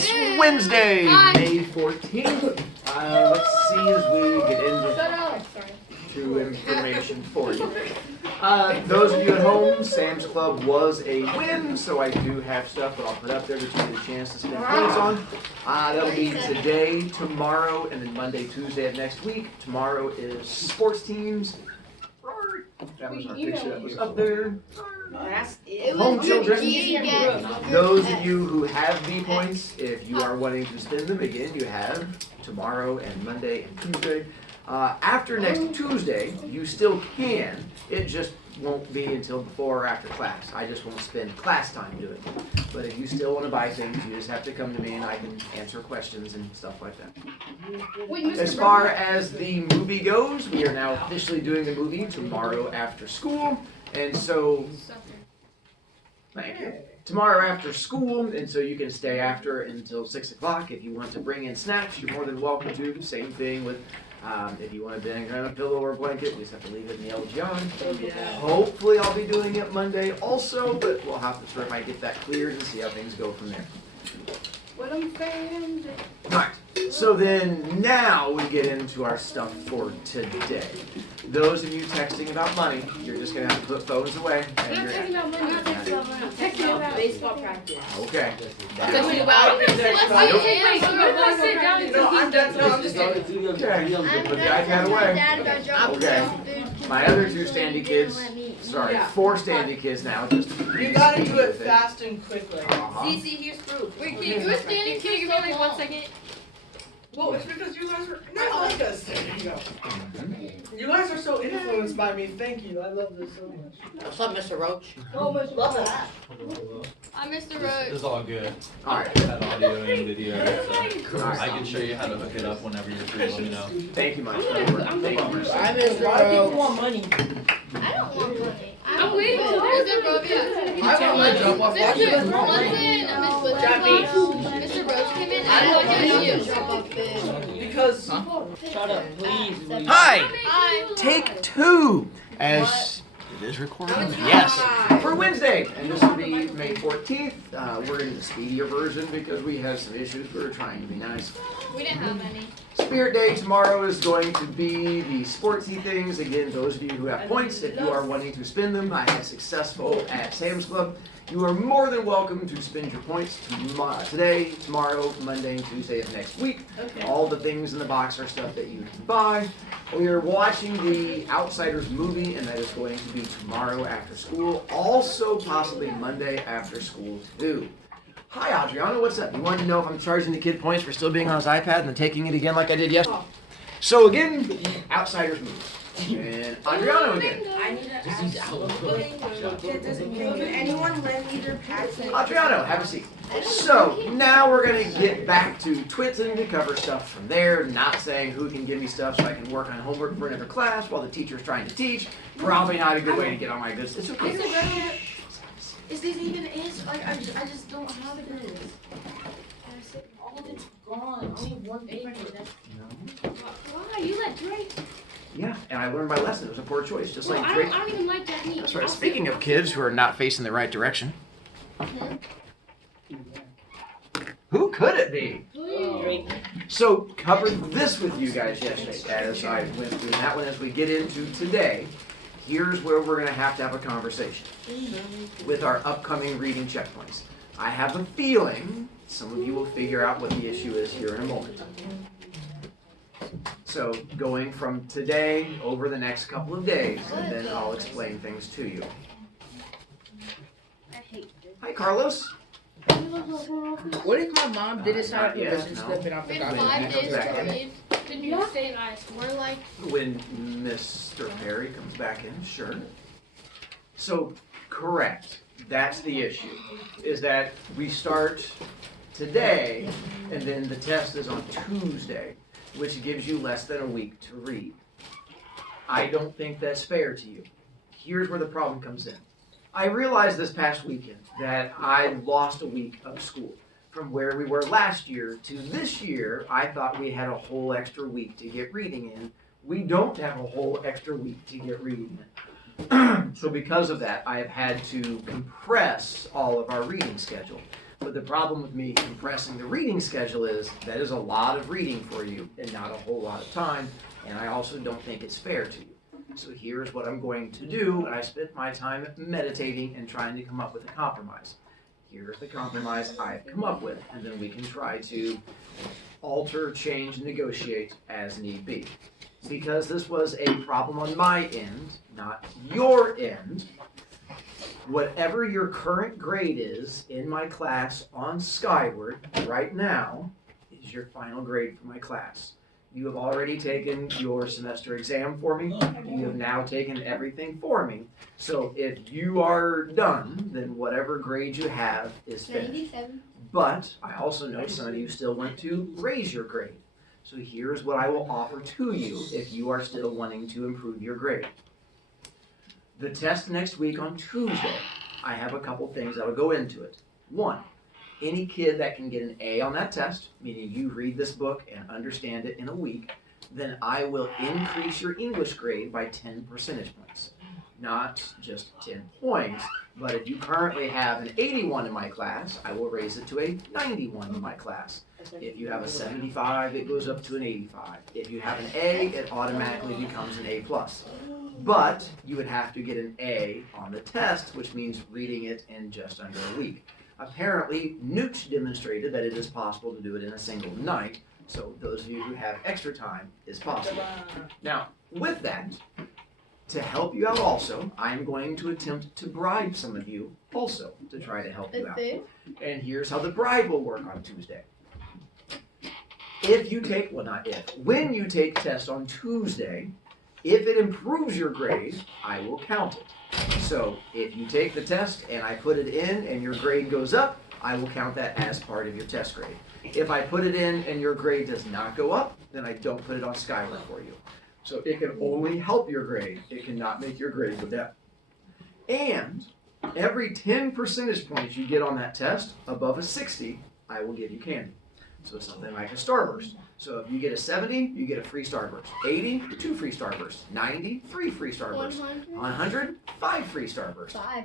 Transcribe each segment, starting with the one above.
It's Wednesday, May 14th. Let's see as we get into information for you. Those of you at home, Sam's Club was a win, so I do have stuff that I'll put up there that you get a chance to spend points on. That'll be today, tomorrow, and then Monday, Tuesday of next week. Tomorrow is sports teams. That was our picture that was up there. Home children. Those of you who have B points, if you are wanting to spend them, again, you have tomorrow and Monday and Tuesday. After next Tuesday, you still can. It just won't be until before or after class. I just won't spend class time doing it. But if you still want to buy things, you just have to come to me and I can answer questions and stuff like that. As far as the movie goes, we are now officially doing the movie tomorrow after school. And so, thank you. Tomorrow after school, and so you can stay after until 6 o'clock. If you want to bring in snacks, you're more than welcome to. Same thing with if you want to bang around a pillow or a blanket, we just have to leave it in the LGR. Hopefully I'll be doing it Monday also, but we'll have to sort of get that cleared and see how things go from there. What I'm saying. Alright, so then now we get into our stuff for today. Those of you texting about money, you're just going to have to put phones away. I'm not texting about money. I'm texting about baseball practice. Okay. I'm texting about Put the iPad away. Okay. My other two standy kids, sorry, 4 standy kids now. Just you gotta do it fast and quickly. CC, here's proof. Wait, can you do a standing kid? Give me like 1 second. Well, it's because you guys are not like us. There you go. You guys are so influenced by me. Thank you. I love this so much. What's up, Mr. Roach? Oh, much love that. I'm Mr. Roach. It's all good. Alright. That audio and video, so I can show you how to hook it up whenever you're free. Let me know. Thank you much. Thank you. I'm Mr. A lot of people Roach. want money. I don't want money. I'm waiting till Mr. Brovicast. I want my jump off. Mr. Roach came in and I thought he was you. Because Shut up, please. Hi! Take 2 as it is recording. Yes. For Wednesday. And this will be May 14th. We're in the speedier version because we have some issues. We're trying to be nice. We didn't have any. Spirit Day tomorrow is going to be the sportsy things. Again, those of you who have points, if you are wanting to spend them, I had successful at Sam's Club. You are more than welcome to spend your points today, tomorrow, Monday, and Tuesday of next week. okay. All the things in the box are stuff that you can buy. We are watching the Outsiders movie, and that is going to be tomorrow after school. Also, possibly Monday after school, too. Hi, Adriana. What's up? You wanted to know if I'm charging the kid points for still being on his iPad and then taking it again like I did yesterday? So, again, Outsiders movie. And Adriano again. I need to ask can anyone lend me their pads? Adriano, have a seat. So, now we're going to get back to twttin to cover stuff from there. Not saying who can give me stuff so I can work on homework for another class while the teacher's trying to teach. Probably not a good way to get all my goods. It's okay. Is this even is? Like, I just don't have this. All of it's gone. Only one paper. Why? You let Drake. Yeah, and I learned my lesson. It was a poor choice, just like I Drake. don't even like that neat. That's right. Speaking of kids who are not facing the right direction. Who could it be? So, covered this with you guys yesterday as I went through that one. As we get into today, here's where we're going to have a conversation with our upcoming reading checkpoints. I have a feeling some of you will figure out what the issue is here in a moment. So, going from today over the next couple of days, and then I'll explain things to you. Hi, Carlos. What if my mom did this out of Yeah, permission no. slip and I In forgot 5 it? days to read. Didn't you say that? We're like. When Mr. Perry comes back in, sure. So, correct. That's the issue. Is that we start today, and then the test is on Tuesday, which gives you less than a week to read. I don't think that's fair to you. Here's where the problem comes in. I realized this past weekend that I lost a week of school. From where we were last year to this year, I thought we had a whole extra week to get reading in. We don't have a whole extra week to get reading in. So because of that, I have had to compress all of our reading schedule. But the problem with me compressing the reading schedule is that is a lot of reading for you and not a whole lot of time, and I also don't think it's fair to you. So here's what I'm going to do, and I spent my time meditating and trying to come up with a compromise. Here's the compromise I've come up with, and then we can try to alter, change, and negotiate as need be. Because this was a problem on my end, not your end, whatever your current grade is in my class on Skyward right now is your final grade for my class. You have already taken your semester exam for me. You have now taken everything for me. So if you are done, then whatever grade you have is finished. 97. But I also know some of you still want to raise your grade. So here's what I will offer to you if you are still wanting to improve your grade. The test next week on Tuesday, I have a couple things that will go into it. One, any kid that can get an A on that test, meaning you read this book and understand it in a week, then I will increase your English grade by 10 percentage points. Not just 10 points, but if you currently have an 81 in my class, I will raise it to a 91 in my class. If you have a 75, it goes up to an 85. If you have an A, it automatically becomes an A+. But you would have to get an A on the test, which means reading it in just under a week. Apparently, Nooch demonstrated that it is possible to do it in a single night, so those of you who have extra time, is possible. Now, with that, to help you out also, I'm going to attempt to bribe some of you also to try to help you out. And here's how the bribe will work on Tuesday. If you take, well not if, when you take tests on Tuesday, if it improves your grade, I will count it. So if you take the test and I put it in and your grade goes up, I will count that as part of your test grade. If I put it in and your grade does not go up, then I don't put it on Skyward for you. So it can only help your grade. It cannot make your grade go down. And every 10 percentage points you get on that test, above a 60, I will give you candy. So something like a Starburst. So if you get a 70, you get a free Starburst. 80, 2 free Starbursts. 90, 3 free Starbursts. 100, 5 free Starbursts. 5.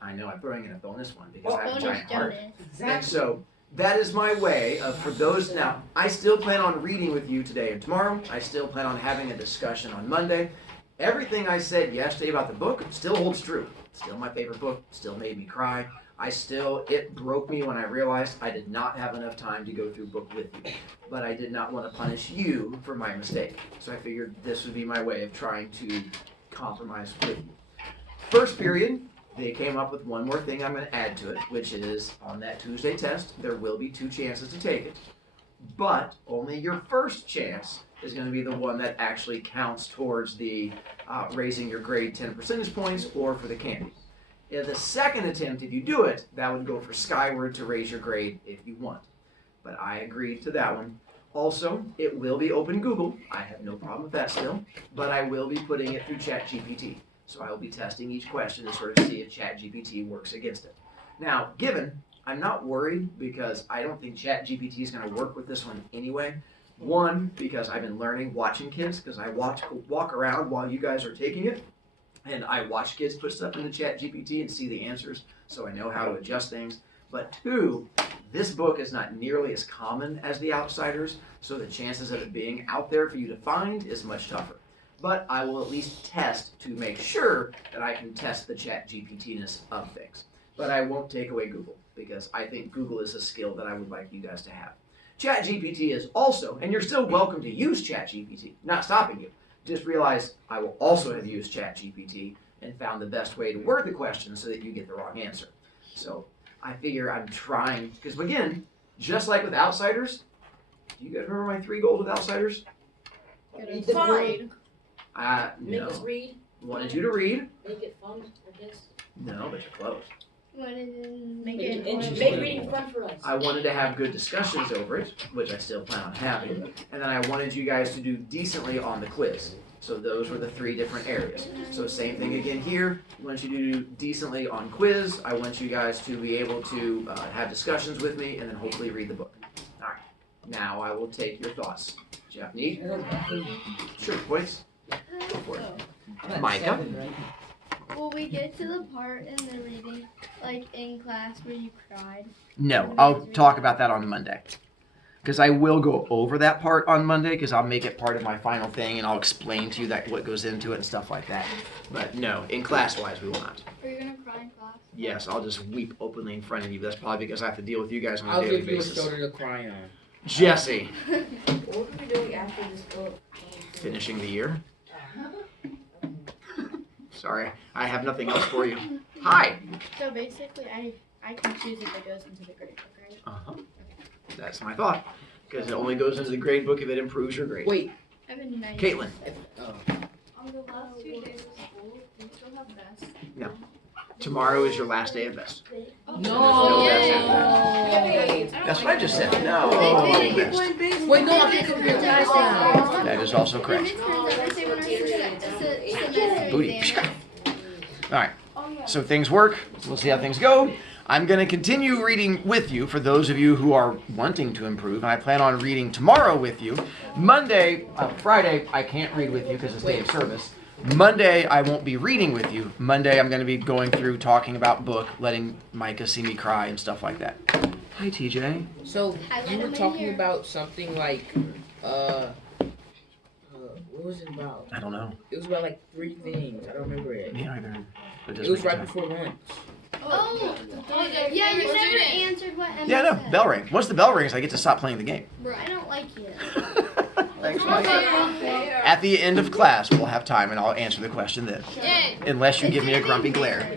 I know, I'm throwing in a bonus one because I have a giant heart. And Exactly. so that is my way of, for those, now, I still plan on reading with you today and tomorrow. I still plan on having a discussion on Monday. Everything I said yesterday about the book still holds true. Still my favorite book, still made me cry. It broke me when I realized I did not have enough time to go through book with you. But I did not want to punish you for my mistake. So I figured this would be my way of trying to compromise with you. First period, they came up with one more thing I'm going to add to it, which is on that Tuesday test, there will be 2 chances to take it. But only your first chance is going to be the one that actually counts towards the raising your grade 10 percentage points or for the candy. In the second attempt, if you do it, that would go for Skyward to raise your grade if you want. But I agreed to that one. Also, it will be open Google. I have no problem with that still, but I will be putting it through ChatGPT. So I will be testing each question to sort of see if ChatGPT works against it. Now, I'm not worried because I don't think ChatGPT is going to work with this one anyway. One, because I've been learning watching kids, because I walk around while you guys are taking it. And I watch kids put stuff into ChatGPT and see the answers, so I know how to adjust things. But 2, this book is not nearly as common as The Outsiders, so the chances of it being out there for you to find is much tougher. But I will at least test to make sure that I can test the ChatGPT-ness of things. But I won't take away Google, because I think Google is a skill that I would like you guys to have. ChatGPT is also, and you're still welcome to use ChatGPT, not stopping you. Just realize I will also have used ChatGPT and found the best way to word the question so that you get the wrong answer. So I figure I'm trying, because again, just like with Outsiders, do you guys remember my 3 goals with Outsiders? Read the grade. No. Make us read. Wanted you to read. Make it fun, I guess. No, but you're close. Make reading fun for us. I wanted to have good discussions over it, which I still plan on having. And then I wanted you guys to do decently on the quiz. So those were the 3 different areas. So same thing again here. I want you to do decently on quiz. I want you guys to be able to have discussions with me and then hopefully read the book. All right. Now I will take your thoughts. Jeff, need? Sure, points. Go for it. Micah? Will we get to the part in the reading, like in class, where you cried? No, I'll talk about that on Monday. Because I will go over that part on Monday, because I'll make it part of my final thing, and I'll explain to you that what goes into it and stuff like that. But no, in class-wise, we will not. Are you gonna cry in class? Yes, I'll just weep openly in front of you. That's probably because I have to deal with you guys on a I'll daily give you a basis. shoulder to cry on. Jesse, What are we doing after this book? finishing the year. Sorry, I have nothing else for you. Hi. So basically, I can choose if it goes into the grade book, right? Uh-huh. That's my thought. Because it only goes into the grade book if it improves your grade. Wait. I have a nice. Caitlin. Oh. On the last 2 days of school, do you still have best? Tomorrow is your last day of best. No. Yay. That's what I just said. No. Best. Wait, no, I can compare guys now. That is also The correct. midterms, I say when our semester Booty. exam. Alright, so things work. We'll see how things go. I'm going to continue reading with you for those of you who are wanting to improve, and I plan on reading tomorrow with you. Friday, I can't read with you because it's day of service. Monday, I won't be reading with you. Monday, I'm going to be going through talking about book, letting Micah see me cry and stuff like that. Hi, TJ. So, I let you were him in talking here. about something like, what was it about? I don't know. It was about like 3 things. I don't remember it. Me either. It was right before lunch. Oh, yeah, you never answered what Emma Yeah, no. said. Bell ring. Once the bell rings, I get to stop playing the game. I don't like you. Thanks, Mike. At the end of class, we'll have time, and I'll answer the question then. Yay. Unless you give me a grumpy glare.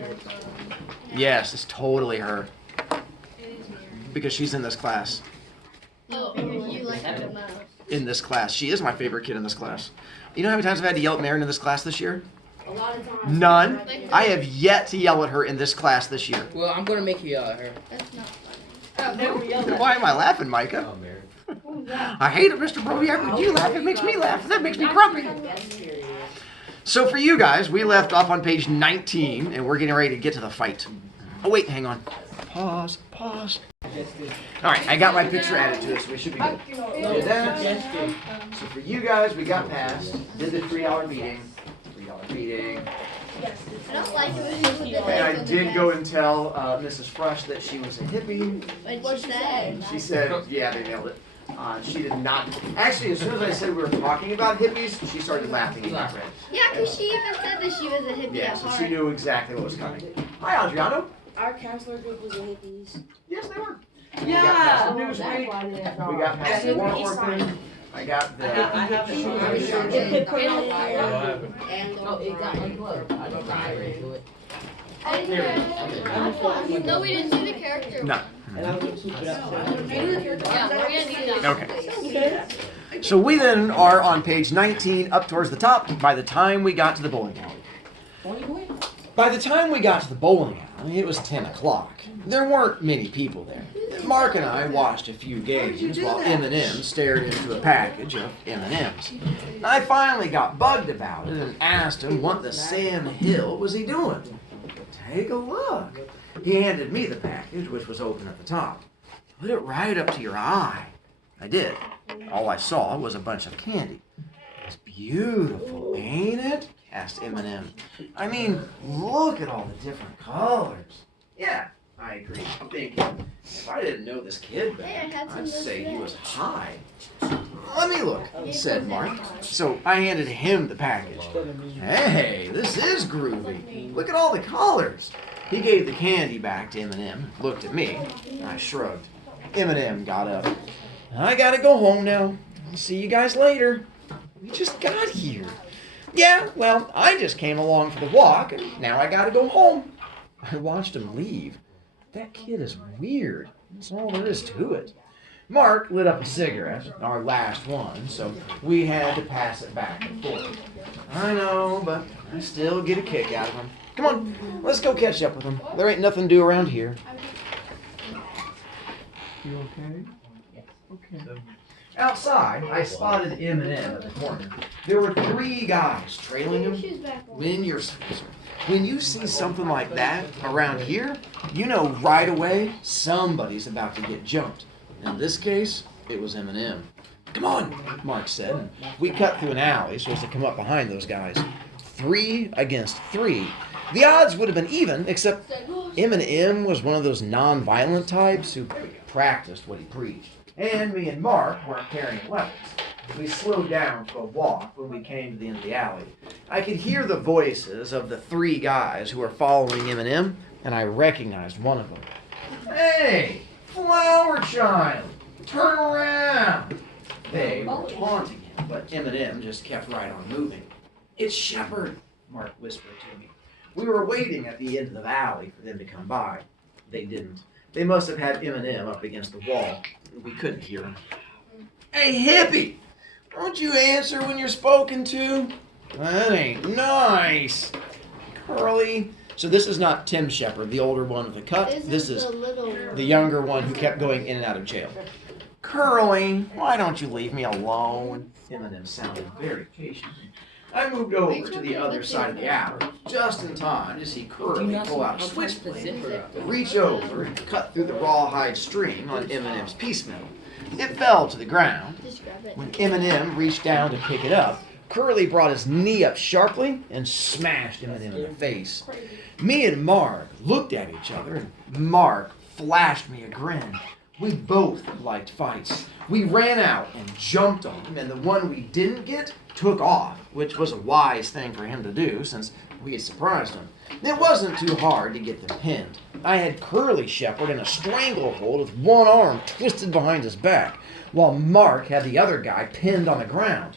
Yes, it's totally her. Because she's in this class. Oh, because you like her the most. In this class. She is my favorite kid in this class. You know how many times I've had to yell at Marin in this class this year? A lot of times. None. I have yet to yell at her in this class this year. Well, I'm gonna make you yell at her. That's not funny. I've never yelled at Why am I laughing, Micah? I hate it, Mr. Brody. You laugh. It makes me laugh. That makes me grumpy. So for you guys, we left off on page 19, and we're getting ready to get to the fight. Oh, wait, hang on. Pause. All right, I got my picture added to it, so we should be good. Did that. So for you guys, we got past, did the $3 meeting. $3 meeting. I don't like it when you put the And I dates on the did go desk. and tell Mrs. Fresh that she was a hippie. What'd she say? She said, yeah, they nailed it. She did not. Actually, as soon as I said we were talking about hippies, she started laughing and got red. Yeah, because she even said that she was a hippie Yeah, at so heart. she knew exactly what was coming. Hi, Adriano. Our counselor group was the hippies. Yes, they were. Yeah. We got past the That's Newsweek. why they didn't know. We got past the Wartworth thing. I got the. Oh, it got unplugged. I don't know. No, we didn't do the character. No. Yeah, we're gonna need that. Okay. So we then are on page 19, up towards the top, by the time we got to the bowling alley. By the time we got to the bowling alley, it was 10 o'clock. There weren't many people there. Mark and I watched a few games while M&M stared into a package of M&Ms. I finally got bugged about it and asked him what the Sam Hill was he doing. Take a look. He handed me the package, which was open at the top. Put it right up to your eye. I did. All I saw was a bunch of candy. It's beautiful, ain't it? Asked M&M. I mean, look at all the different colors. Yeah, I agree. I'm thinking, if I didn't know this kid Hey, I had better, some I'd say he today. was high. Let me look, said Mark. So I handed him the package. Hey, this is groovy. Look at all the colors. He gave the candy back to M&M, looked at me, and I shrugged. M&M got up. I gotta go home now. I'll see you guys later. We just got here. Yeah, well, I just came along for the walk, and now I gotta go home. I watched him leave. That kid is weird. That's all there is to it. Mark lit up a cigarette, our last one, so we had to pass it back and forth. I know, but I still get a kick out of him. Come on, let's go catch up with him. There ain't nothing to do around here. You okay? Okay. Outside, I spotted M&M at the corner. There were 3 guys trailing him. Shoes back on. When you see something like that around here, you know right away somebody's about to get jumped. In this case, it was M&M. Come on, Mark said. And we cut through an alley so as to come up behind those guys. 3 against 3, the odds would have been even, except Eminem was one of those non-violent types who practiced what he preached. And me and Mark weren't carrying weapons. We slowed down to a walk when we came to the end of the alley. I could hear the voices of the 3 guys who were following Eminem, and I recognized one of them. "Hey, flower child, turn around!" They were taunting him, but Eminem just kept right on moving. "It's Shepard," Mark whispered to me. We were waiting at the end of the alley for them to come by. They didn't. They must have had Eminem up against the wall. We couldn't hear him. "Hey, hippie! Won't you answer when you're spoken to?" "That ain't nice." "Curly." So this is not Tim Shepard, the older one with the cut. This is the younger one who kept going in and out of jail. "Curly, why don't you leave me alone?" Eminem sounded very patient. I moved over to the other side of the alley, just in time to see Curly pull out a switchblade, reach over and cut through the rawhide string on Eminem's piece metal. It fell to the ground. When Eminem reached down to pick it up, Curly brought his knee up sharply and smashed Eminem in the face. Me and Mark looked at each other, and Mark flashed me a grin. We both liked fights. We ran out and jumped on him, and the one we didn't get took off, which was a wise thing for him to do since we had surprised him. It wasn't too hard to get them pinned. I had Curly Shepard in a stranglehold with one arm twisted behind his back, while Mark had the other guy pinned on the ground.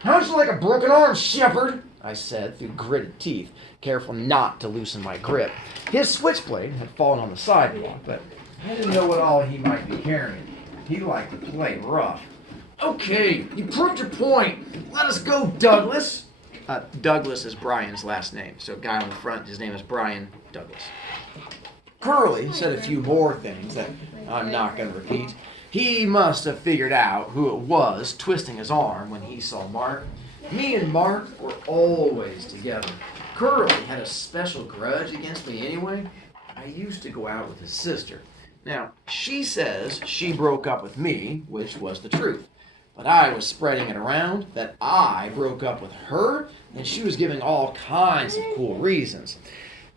"How'd you like a broken arm, Shepard?" I said through gritted teeth, careful not to loosen my grip. His switchblade had fallen on the sidewalk, but I didn't know what all he might be carrying. He liked to play rough. "Okay, you proved your point. Let us go, Douglas." Douglas is Brian's last name, so guy on the front, his name is Brian Douglas. Curly said a few more things that I'm not going to repeat. He must have figured out who it was twisting his arm when he saw Mark. Me and Mark were always together. Curly had a special grudge against me anyway. I used to go out with his sister. Now, she says she broke up with me, which was the truth. But I was spreading it around that I broke up with her, and she was giving all kinds of cool reasons.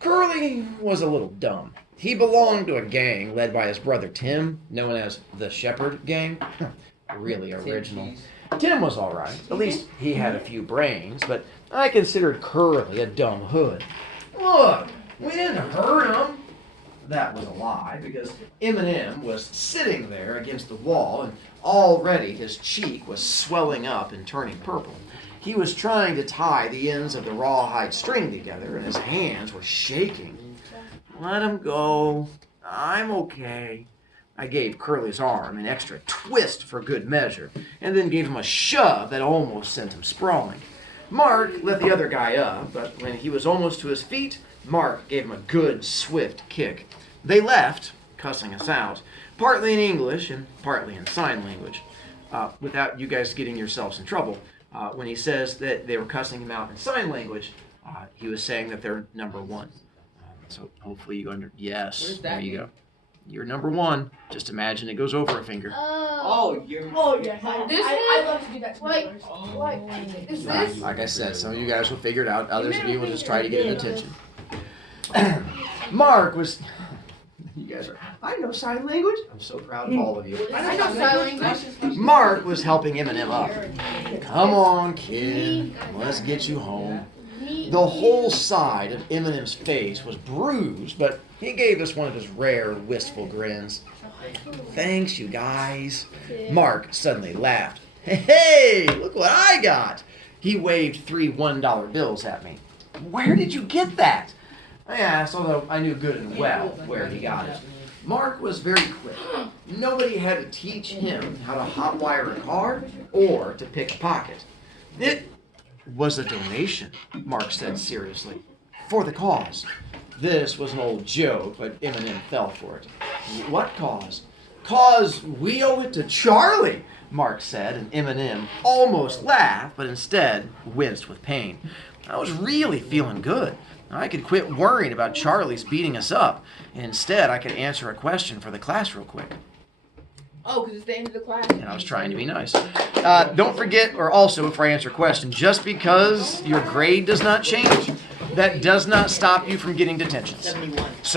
Curly was a little dumb. He belonged to a gang led by his brother Tim, known as the Shepard Gang. Really original. Tim was all right. At least he had a few brains, but I considered Curly a dumb hood. "Look, we didn't hurt him." That was a lie, because Eminem was sitting there against the wall, and already his cheek was swelling up and turning purple. He was trying to tie the ends of the rawhide string together, and his hands were shaking. "Let him go. I'm okay." I gave Curly's arm an extra twist for good measure, and then gave him a shove that almost sent him sprawling. Mark let the other guy up, but when he was almost to his feet, Mark gave him a good, swift kick. They left, cussing us out, partly in English and partly in sign language, without you guys getting yourselves in trouble. When he says that they were cussing him out in sign language, he was saying that they're number one. So hopefully you yes, there you go. You're number one. Just imagine it goes over a finger. Oh, yes. I love to do that to my brothers. Is this? Like I said, some of you guys will figure it out. Others of you will just try to get attention. Mark was... You guys are... I know sign language. I'm so proud of all of you. I know sign language. Mark was helping Eminem up. "Come on, kid. Let's get you home." The whole side of Eminem's face was bruised, but he gave us one of his rare, wistful grins. "Thanks, you guys." Mark suddenly laughed. "Hey, look what I got." He waved 3 $1 bills at me. "Where did you get that?" I asked, although I knew good and well where he got it. Mark was very quick. Nobody had to teach him how to hotwire a car or to pick a pocket. "It was a donation," Mark said seriously, "for the cause." This was an old joke, but Eminem fell for it. "What cause?" "'Cause we owe it to Charlie," Mark said, and Eminem almost laughed, but instead winced with pain. I was really feeling good. I could quit worrying about Charlie's beating us up, and instead I could answer a question for the class real quick. Oh, because it's the end of the class. And I was trying to be nice. Don't forget, or also before I answer a question, just because your grade does not change, that does not stop you from getting detentions. 71. So